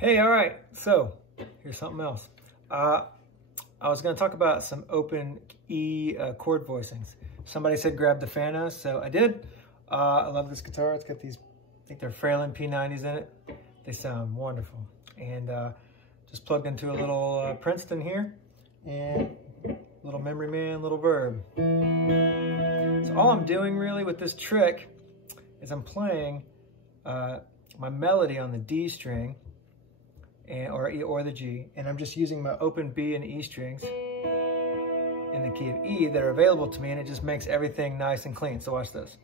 Hey, all right, so here's something else. I was gonna talk about some open E chord voicings. Somebody said grab the Fana, so I did. I love this guitar. It's got these, I think they're Fralin P90s in it. They sound wonderful. And just plugged into a little Princeton here, and little memory man, little verb. So all I'm doing really with this trick is I'm playing my melody on the D string, or the G, and I'm just using my open B and E strings in the key of E that are available to me, and it just makes everything nice and clean. So watch this.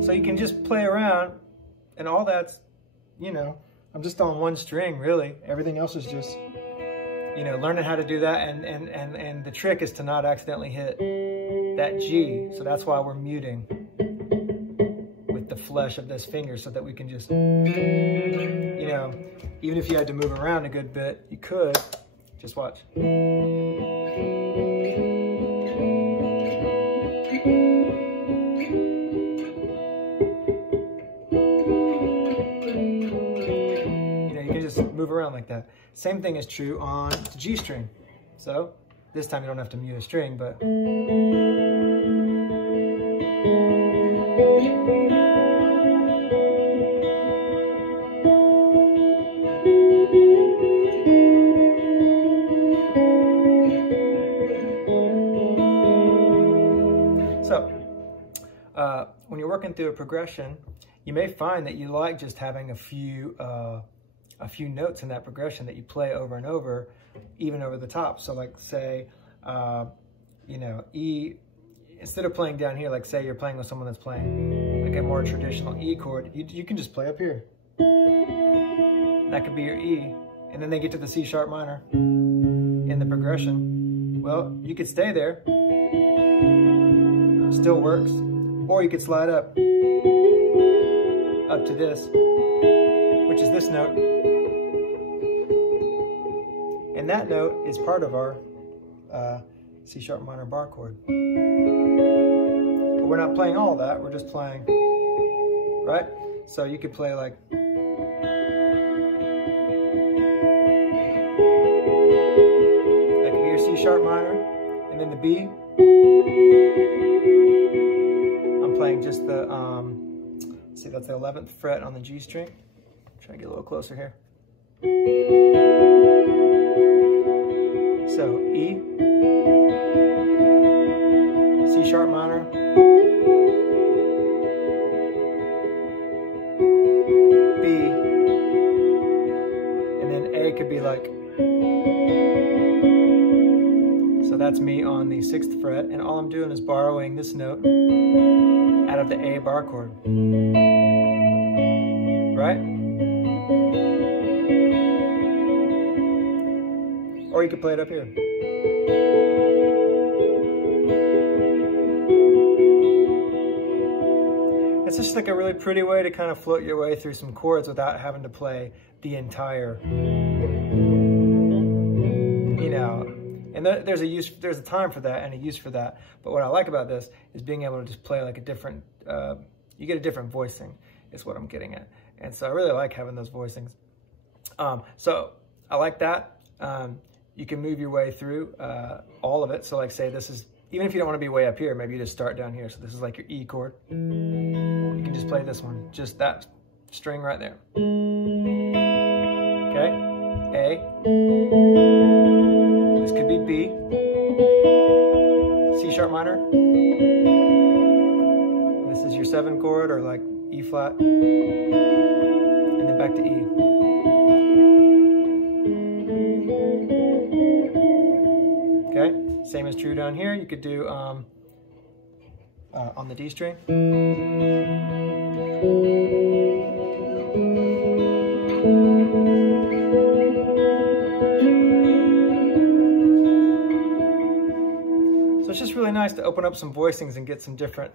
So you can just play around, and all that's, you know, I'm just on one string, really. Everything else is just, you know, learning how to do that, and the trick is to not accidentally hit that G. So that's why we're muting with the flesh of this finger, so that we can just, you know, even if you had to move around a good bit, you could. Just watch. Move around like that. Same thing is true on the G string. So this time you don't have to mute a string, but so when you're working through a progression, you may find that you like just having a few notes in that progression that you play over and over, even over the top. So like say, you know, E, instead of playing down here, like say you're playing with someone that's playing like a more traditional E chord, you can just play up here. That could be your E, and then they get to the C sharp minor in the progression. Well, you could stay there, still works, or you could slide up to this, which is this note. And that note is part of our C sharp minor bar chord. But we're not playing all that, we're just playing, right? So you could play like, that could be your C sharp minor, and then the B, I'm playing just the, see, that's the 11th fret on the G string. Try to get a little closer here. So E, C sharp minor, B, and then A could be like, so that's me on the 6th fret, and all I'm doing is borrowing this note out of the A bar chord, right? Or you could play it up here. It's just like a really pretty way to kind of float your way through some chords without having to play the entire, you know, and there's a time for that and a use for that. But what I like about this is being able to just play like a different, you get a different voicing is what I'm getting at. And so I really like having those voicings. So I like that. You can move your way through all of it. So like say this is, even if you don't want to be way up here, maybe you just start down here. So this is like your E chord. You can just play this one, just that string right there. Okay, A. This could be B. C sharp minor. This is your 7 chord, or like E flat. And then back to E. Okay, same is true down here. You could do on the D string. So it's just really nice to open up some voicings and get some different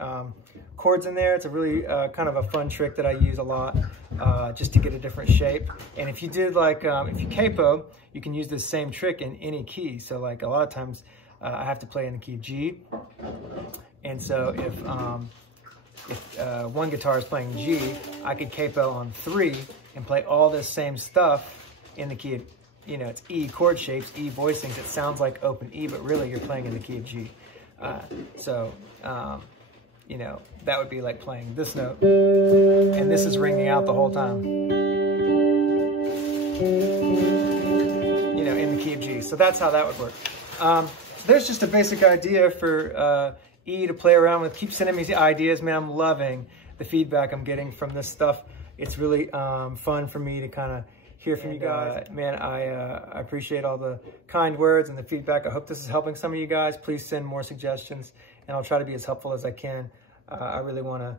chords in there. It's a really kind of a fun trick that I use a lot just to get a different shape. And if you did like, if you capo, you can use this same trick in any key. So like a lot of times I have to play in the key of G. And so if one guitar is playing G, I could capo on 3 and play all this same stuff in the key of, you know, it's E chord shapes, E voicings. It sounds like open E, but really you're playing in the key of G. You know, that would be like playing this note, and this is ringing out the whole time, you know, in the key of G. So that's how that would work. There's just a basic idea for E to play around with. Keep sending me the ideas, man. I'm loving the feedback I'm getting from this stuff. It's really fun for me to kind of hear from you guys. Man, I appreciate all the kind words and the feedback. I hope this is helping some of you guys. Please send more suggestions, and I'll try to be as helpful as I can. I really want to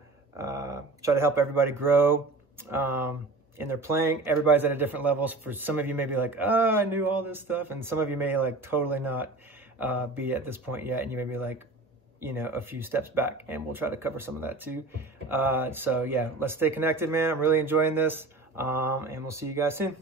try to help everybody grow in their playing. Everybody's at a different levels. For some of you may be like, oh, I knew all this stuff, and some of you may like totally not be at this point yet, and you may be like, you know, a few steps back, and we'll try to cover some of that too. So yeah, let's stay connected, man. I'm really enjoying this. And we'll see you guys soon.